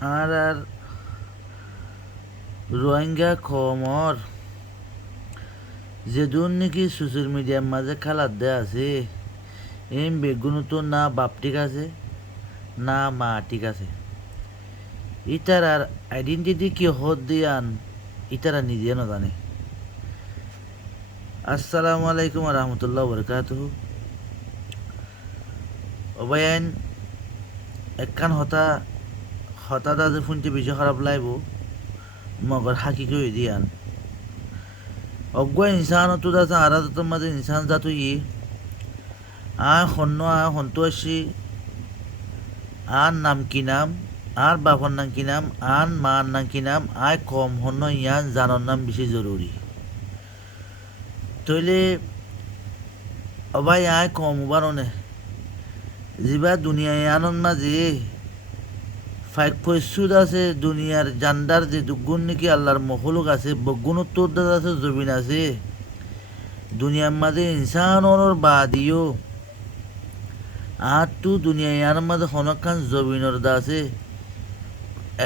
আর রোহিঙ্গা খমর যেদুন নাকি সোশ্যাল মিডিয়ার মাঝে খেলার দে আছে এই বেগুনো তো না বাপ ঠিক আছে না মা ঠিক আছে ইতারার আইডেন্টিটি কি হদ দিয়ান ইতারা নিজে না জানে। আসসালামু আলাইকুম রহমতুল্লাহ বরকাতুহু। অবায়ন একখান হতা দাদে শুনতে বেশি খারাপ লাগব মগর হাকিকে হয়ে দিয়ান অজ্ঞ ইনসান তো দাদা আরাধতার মাঝে ইনসান জাতু আ হন্তু আসি আর নাম কি নাম আর বাপর নাম কি নাম আর মার নাম কি নাম আয় কম হন্য ইয়ান জানার নাম বেশি জরুরি তইলে অবাই আয় কম বারণে যিবা দুনিয়ায় আনন্দ মাঝে ফাইক ফৈসুদ আছে দুনিয়ার জান্ডার যে দুগুণ নাকি আল্লাহর মখলুক আছে বগুণোত্তর আছে জবিন আছে দুনিয়ার মাঝে ইনসানর বাদিও আর তো দুনিয়ায় আর মাঝে হনকান জবিনর দা আছে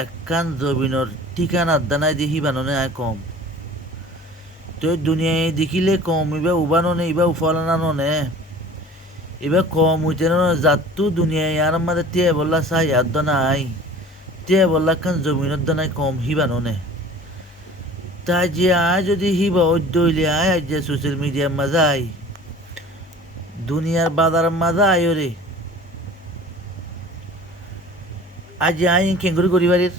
একখান জবিনর ঠিকানার দানায় দেখি বাননে আয় কম তো দুনিয়ায় দেখিলে কম ইবা উবাননে ইবা উফলানাননে এবার কম হইতে যাত্তু দুনিয়ায় আর মাঝে তে বললা চাই আর নাই তে বললা খান জমিনের দানায় কম হিবাননে তাই যে আয় যদি হিবা অদ্যইলে আয় আজ যে সোশ্যাল মিডিয়ার মাঝে আয় দুনিয়ার বাজার মাঝে আয় রে আজ আই কেঙ্গুরি করিবারের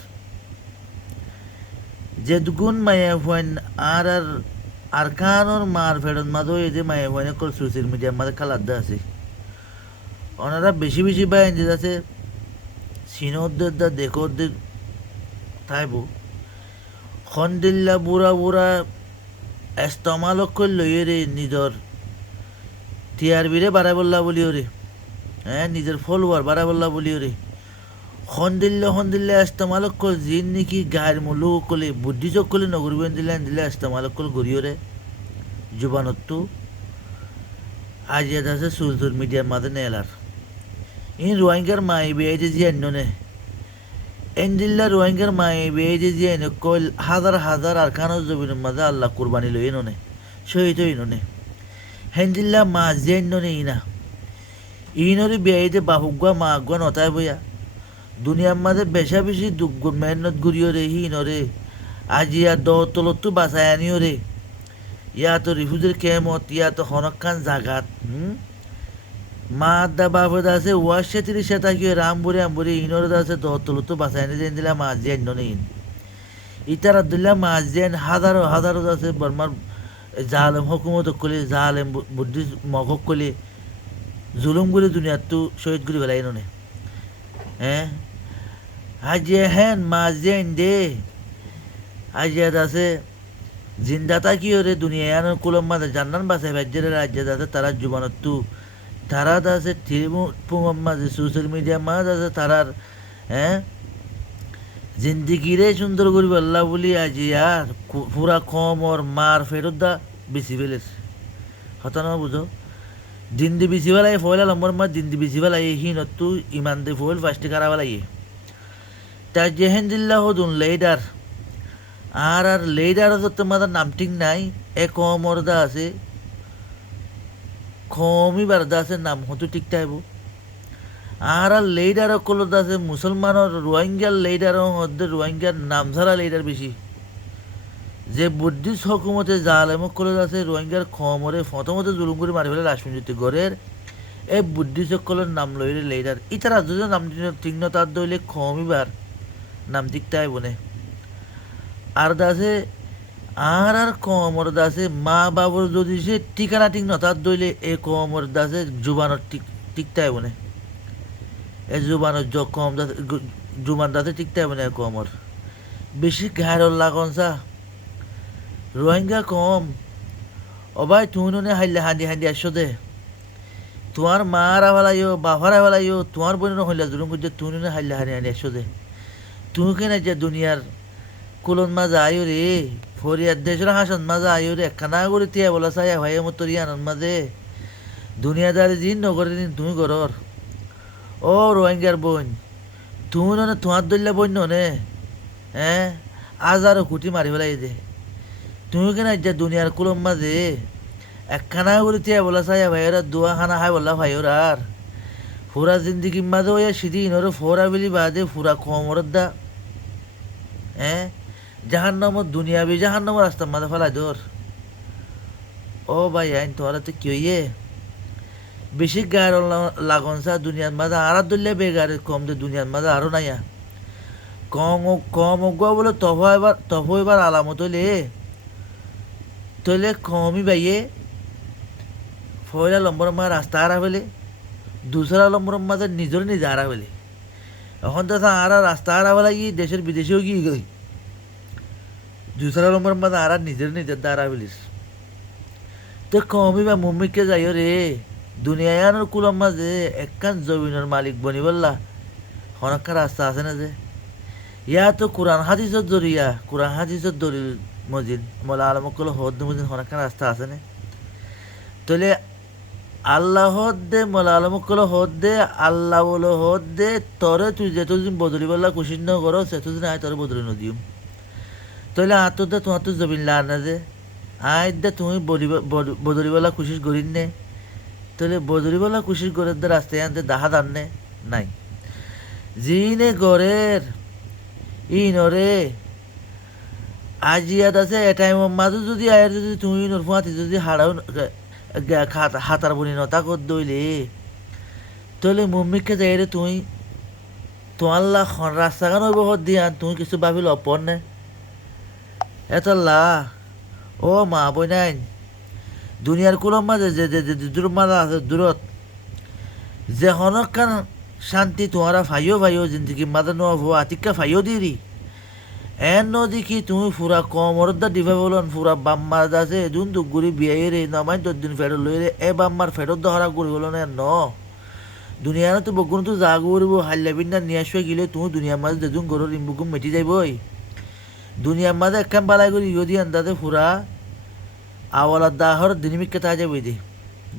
যে দুগুণ মায়া হুয়ান আর কানোর মার ফেরত মাঝে এই যে মায়া হুয়ানে কর সোশ্যাল মিডিয়ার মাঝে খেলার দা আছে ওনারা বেশি বেশি বায়ান যে আছে সিনোদের দা দেখোদের তাইব খন্দিল্লা বুড়া বুড়া এস্তমালক লইয়ে রে নিজর টিআরবিরে বাড়াই বললা বলিও রে হ্যাঁ নিজের ফলোয়ার বাড়াই বললা বলিও রে হন্দিল্লা এস্তমালক জিন নাকি গায়ের মূল্য কলে বুদ্ধি চোখ কলে নগরবেন দিলে এস্তমালক কল গড়িও রে জুবানত্তু আজ আছে সোশ্যাল মিডিয়ার মাঝে নেলার ইন রোহিঙ্গার মাই বেয়ে যে নে এনজিল্লা রোহিঙ্গার মাই বেয়ে যে কল হাজার হাজার আর খানো জমিনের মাঝে আল্লাহ কুরবানি লই নে শহীদ হই নে হেনজিল্লা মা যে নে ইনা ইনরি বেয়ে বাহুগুয়া মা আগুয়া নতায় বইয়া দুনিয়ার মাঝে বেশা বেশি মেহনত ঘুরিও রে হিনরে আজিয়া তলতো বাঁচায় আনিও রে ইয়া তো রিফুজের কেমত ইয়া তো হনকান জাগাত মা দা বাপদ আছে ওয়ার সাথে সাথে কি রামবুরে ইনর আছে তলতো বাঁচায় নি দিলা মাছ জেন নেই ইতার আব্দুল্লাহ মাছ জেন হাজারো হাজারো আছে বর্মার জালেম হকুমত কলে জালেম বুদ্ধি মগক কলে জুলুম করে দুনিয়ার তো শহীদ করে বেলাই নে হ্যাঁ হাজিয়ে হেন মাছ জেন দে হাজিয়াত আছে জিন্দাতা কি ওরে দুনিয়া কুলম মাঝে জান্নান বাসায় ভাজ্যের রাজ্যে আছে তারা জীবনত তারা আছে মাঝে সোশ্যাল মিডিয়ার মাঝে আছে তারার হ্যাঁ জিন্দিগিরে সুন্দর করি আল্লাহ বলি আজি আর পুরা কম ওর মার ফেরত দা বেশি ফেলেছে হতা না বুঝো দিন্দি বেশি বেলায় ফয়লা লম্বর মা দিন্দি বেশি বেলায় হিনতু ইমান দে ফয়েল ফার্স্টে কারা বেলায় তার জেহেন জিল্লা হদুন লেডার আর লেডার তোমাদের নাম ঠিক নাই এ কমরদা আছে কমই বারদা আছে নাম হতো ঠিক টাইব আর লেডার কলত আছে মুসলমানের রোহিঙ্গার লেডার হদ্দের রোহিঙ্গার নাম ছাড়া লেডার বেশি যে বুদ্ধিস্ট হকুমতে জালেমক কলত আছে রোহিঙ্গার খমরে প্রথমতে জুলুম করে মারি ফেলে রাজনীতি গড়ের এই বুদ্ধিস্ট সকলের নাম লইলে লেডার ইতার রাজ্য নাম ঠিক না তার দইলে কমইবার নাম ঠিক টাইব নে আর দাসে আর কমর দাসে মা বাবুর যদি সে ঠিকানা ঠিক না তার দইলে এ কমর দাসে জুবানোর ঠিক তাই বনে এ জুবানোর কম দাসে জুবান দাসে ঠিক তাই বনে কমর বেশি ঘাড়র লাগন সা রোহিঙ্গা কম ও ভাই তুই নুনে হাইলে হাঁদি হাঁদি আসো দে তোমার মারা ফেলাইও বাফারা ফেলাইও তোমার বোনের হইলা জুলুম করছে তুই নুনে হাইলে হাঁদি হাঁদি আসো দে তুমি কেনা যে দুনিয়ার কুলন মাঝে আয়ো রে ফরিয়ার দেশের হাসন মাঝে আয়ো রে একখানা করে তিয়া বলা চাই ভাই আমার তোর আনন্দ মাঝে দুনিয়াদারি দিন নগরের দিন তুমি গরর ও রোহিঙ্গার বোন তুমি নে তোমার দলিয়া বন্য নে হ্যাঁ হাজারো কোটি মারি ফেলাই দে তুমি কেন যে দুনিয়ার কুলম মাঝে একখানা করে তিয়া বলা চাই ভাইয়েরা দুয়া খানা খাই বললা ভাইয়ের আর ফুরা জিন্দিগি মাঝে ওই সিদিন ওর ফোরা বিলি বাদে ফুরা কমর দা হ্যাঁ জাহান্নামত দুনিয়াবি জাহান্নামর রাস্তার মাঝে ফেলাই ধর ও ভাই আইন তোরা তো কি হইয়ে বেশি গায়ের লাগন সা দুনিয়ার মাঝে আর ধরলে বেগারে কম দে দুনিয়ার মাঝে আরো নাইয়া কম অগুয়া বলে তফ এবার আলামত হইলে তইলে কমই বাইয়ে পয়লা নম্বর মা রাস্তা হারা ফেলে দুসরা নম্বর মাঝে নিজের নিজে হারা ফেলে এখন তো আর রাস্তা হারা ফেলা কি দেশের বিদেশেও কি গই দুসরা নম্বর মাঝে আর নিজের দ্বারা ফেলিস তো কমই বা মুম্মিকে যাইও রে দুনিয়ার কুলম মাঝে একখান জমিনের মালিক বনি বললা হনকা রাস্তা আছে না যে ইয়া তো কোরআন হাদিসত জরিয়া কোরআন হাদিসত দলিল মজিদ মোলা আলমকল হদ মজিদ হনকা রাস্তা আছে না তাহলে আল্লাহ হদ দে মোলা আলমকল হদ দে আল্লাহ বলো হদ দে তরে তুই যেতদিন বদলি বললা কুশিন ন করো সেতদিন আয় তোরে বদলি নদিম তাহলে আতর দে তোমার তো জমিন লা না যে আয় দে তুমি বদলি বলা কুশিস করিন নে তাহলে বদলি বলা কুশিস করে দে রাস্তায় আনতে দাহা দান্নে নাই জিনে গড়ের ই নরে আজিয়াত আছে এটাইম মাঝে যদি আয়ের যদি তুমি নরফাতি যদি হারাও হাতার বনি নতা কর দইলে তাহলে মুম্মিকে যাই রে তুই তোমার রাস্তাখান হইব দিয়া তুমি কিছু ভাবিল অপর নে এত ও মা বই নাই দুনিয়ার কুলম মাঝে যে দূর মাঝে আছে দূরত যে হনকান শান্তি তোমারা ভাইও জিন্দগি মাঝে নোয়াবো আতিকা ভাইও দিরি এন নদী কি তুমি ফুরা কমরদা দিবা বলন ফুরা বাম্মার আছে এদিন দুগুড়ি বিয়ে রে নমাই 10 দিন ফেরত লই রে এ বাম্মার ফেরত দহরা করি বলো না ন দুনিয়ার তো বগুন তো যা করব হাল্লা বিন্না নিয়ে আসবে গেলে তুমি দুনিয়ার মাঝে দেদুন গরুর ইম্বুকুম মেটি যাইবই দুনিয়ার মাঝে একখান বালাই করি যদি আন্দাজে ফুরা আওয়ালার দাহর দিনমিককে তা যাবই দে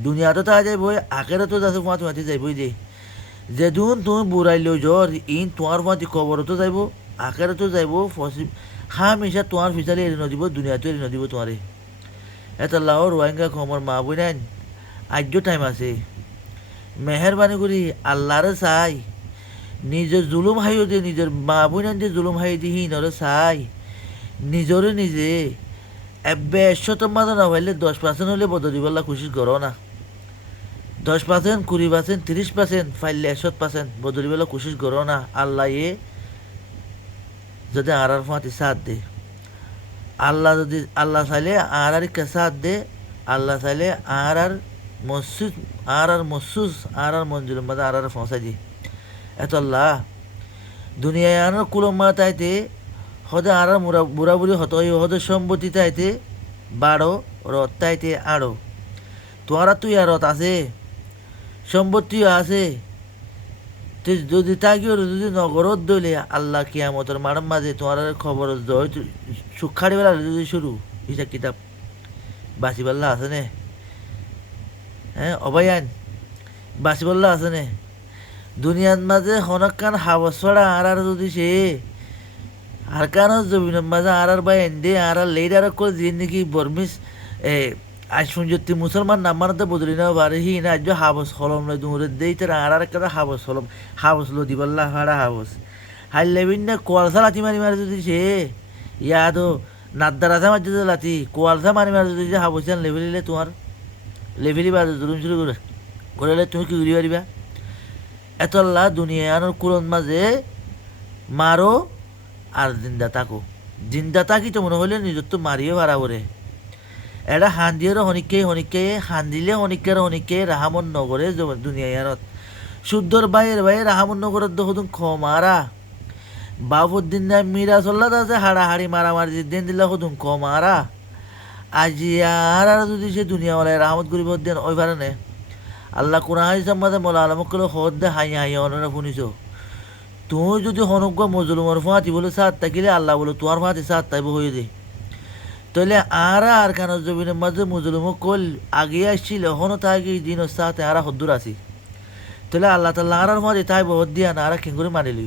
দুনিয়াতে তা যাইবই আখেরে তো যাচ্ছে তোমার তোমাতে যাইবই দে যেদিন তুমি বুড়াইলেও জ্বর ইন তোমার মাটি কবর তো যাইব আখেরে তো যাইব হামেশা তোমার ফিচারে এড়ে নদিব দুনিয়াতে এড়ে নদিব তোমারে এটা লাহর রোহিঙ্গা খমর মা বই নেন আজ্য টাইম আছে মেহরবানি করি আল্লাহরে চাই নিজের জুলুম হাইও দিয়ে নিজের মা বই নেন যে জুলুম হাই দিহি নরে চাই নিজরে নিজে এব্বে 100 মাঝে না হইলে 10% হলে বদলি বললা খুশি করো না 10%, 20%, 30% ফাইলে 100% বদলি বলা কোশিশ করো না আল্লাহ যদি আর ফাঁতি সাথ দে আল্লাহ যদি আল্লাহ চাইলে আর সাথ দে আল্লাহ চাইলে আর মসুস আর মঞ্জুর মধ্যে আর ফসাই দি এত আল্লাহ দুনিয়ায় আর কুলম্মা তাইতে হদে আর বুড়া বুড়ি হত হদে সম্পত্তি তাইতে বাড়ো রথ তাইতে আড়ো তোরা তুই আর রথ আছে সম্পত্তিও আছে তুই যদি থাকিও যদি নগরত দইলে আল্লাহ কিয়ামতের মারাম মাঝে তোমার খবর সুখারি বেলা যদি শুরু হিসাব কিতাব বাসিবাল্লা আছে নে হ্যাঁ অবায়ান বাসিবাল্লা আছে নে দুনিয়ার মাঝে হনকান হাবস ছড়া আর যদি সে আর কান জমিনের মাঝে আর বাইন দে আর লেডার করে যে নাকি বর্মিস আজ শুনছি মুসলমান নাম্বারতে বদলি না পারে হি না আজ হাবস হলম নয় দূরে দেই তারা আর একটা হাবস হলম হাবস লো দিবাল্লা হাড়া হাবস হাই লেবিন না কোয়ালসা লাথি মারি মারি যদি সে ইয়াদো নাদ্দারাসা মাঝে যদি লাথি কোয়ালসা মারি মারি যদি যে হাবসিয়ান লেভেলিলে তোমার লেভেলি বা জুলুম শুরু করলে তুমি কি ঘুরি পারিবা এত আল্লাহ দুনিয়ার কুলন মাঝে মারো আর জিন্দা তাকি তো মনে হলে নিজের তো মারিয়ে ভাড়া করে এটা হান্দিয়েরও হনিকে হান্দিলে হনিকে রাহামন নগরে দুনিয়াত শুদ্ধর বাইরে রাহামন নগরের দহদুন খমারা বাবুদ্দিন মিরা চল্লা আছে হাড়াহাড়ি মারামারি দিন দিলা হদুন খমারা আজি আর যদি সে দুনিয়াওয়ালায় রাহমত করিব দেন ওই পারে আল্লাহ কোরআন হাদিসের মাঝে মোলা আলমকলে হদ দে হাই অনরা শুনিছ তুই যদি হনুক মজলুমর ফাঁতি বলে সাত থাকিলে আল্লাহ বলে তোমার ফাঁতি সাত তাইব হয়ে দে তাহলে আর কেন জমিনের মাঝে মুজলুম কল আগে আসছিল হনো তাকে দিন সাথে আর হদ্দুর আসি তাহলে আল্লাহ তাল্লাহ আর মাঝে তাই বহুত দিয়া না আর খেঙ্গুরে মানিলি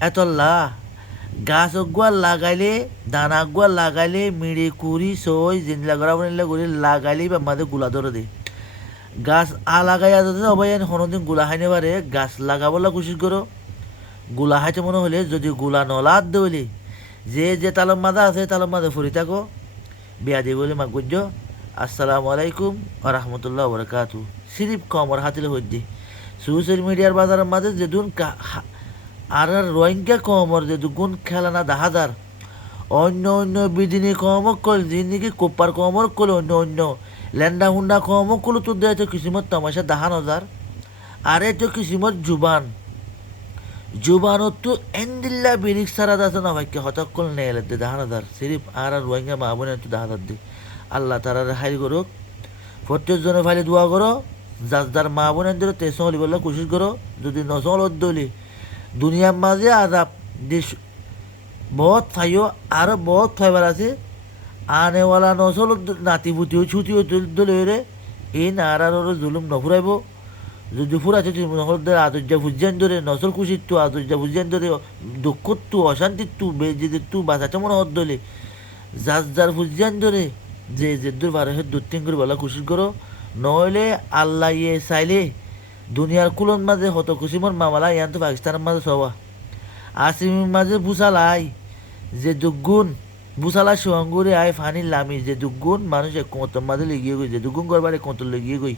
এতল্লা গাছ অগুয়া লাগাইলে দানা অগুয়া লাগাইলে মিড়ে কুড়ি সই জিনলা করা বনিলা করে লাগাইলে বা মাঝে গুলা ধরে দে গাছ লাগাইয়া যদি অবাই কোনোদিন গুলা খাইনে পারে গাছ লাগাবলা কোশিশ করো গুলা খাইতে মনে হলে যদি গুলা নলাদ দইলে যে তালম মাদা আছে তালম মাদা ফুরি থাকো বিয়া দিয়ে বলে মাক বুঝছো আসসালামু আলাইকুম আ রহমতুল্লাহ বরকাতু সিরিপ কমর হাতিলে হইতে সোশ্যাল মিডিয়ার বাজারের মাঝে যে দুন আর রোহিঙ্গা কমর যে দুগুণ খেলানা দাহাদার অন্য অন্য বিদিনী কমক কল যিনি কোপার কমক কল অন্য অন্য লেন্ডা হুন্ডা কমক কল তো দেয় তো কিসমত তামাশা দাহান হাজার আরে তো কিসমত জুবানত এন্দিল্লা বিরিক সারা দাসা না ভাইকে হঠাৎ করে নেই এলে দাহান হাজার সিরিপ আর রোহিঙ্গা মা বোনে তো দাহাদার দি আল্লাহ তারা হাই করুক প্রত্যেকজনে ফাইলে দোয়া করো যার মা বোনের ধরে তেসন হলিবল্লা কোশিশ করো যদি নসল দলি দুনিয়ার মাঝে আজাব দেশ বহুত ফাইও আরো বহুত ফাইবার আছে আনেওয়ালা নসল নাতি পুতিও ছুটিও দলে রে এই নারার জুলুম নফুরাইব যদি ফুরাছে নহলদের আদর্যা ফুজিয়ান ধরে নসল খুশির তু আদর্যা ফুজিয়ান ধরে দুঃখর তু অশান্তির তু বেজিদের তু বাঁচাতে মনে হত দলে যার ফুজিয়ান ধরে যে দূর বারো দূর তিন করে বলা কোশিশ করো নইলে আল্লাহ ইয়ে চাইলে দুনিয়ার কুলন মাঝে হত খুশিমর মামালা ইয়ান তো পাকিস্তানের মাঝে সবা আসিমের মাঝে বুসালাই যে দুগুণ বুসালা সুয়াঙ্গুরে আয় ফানির লামি যে দুগুণ মানুষ এক কোঁতর মাঝে লেগিয়ে গই যে দুগুণ করবারে কোঁতর লেগিয়ে গই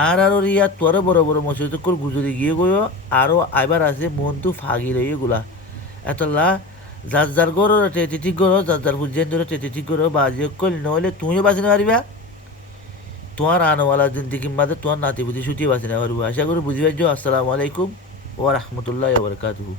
আর ইয়ার তোরে বড় বড় মসজিদ করে গুজরে গিয়ে গইও আরও আইবার আছে মন তো ফাগি রয়ে গুলা এতলা যার গরো টেটি ঠিক করো যার ফুজিয়ান ধরো টেটি ঠিক করো বাজি কল নইলে তুমিও বাঁচি না পারিবা তোমার আনওয়ালা জিন্দিগির মাঝে তোমার নাতি পুতি ছুটিয়ে বাঁচি না পারবো আশা করি বুঝি পাইছো আসসালামু আলাইকুম ওয়া রাহমাতুল্লাহি ওয়া বারাকাতুহু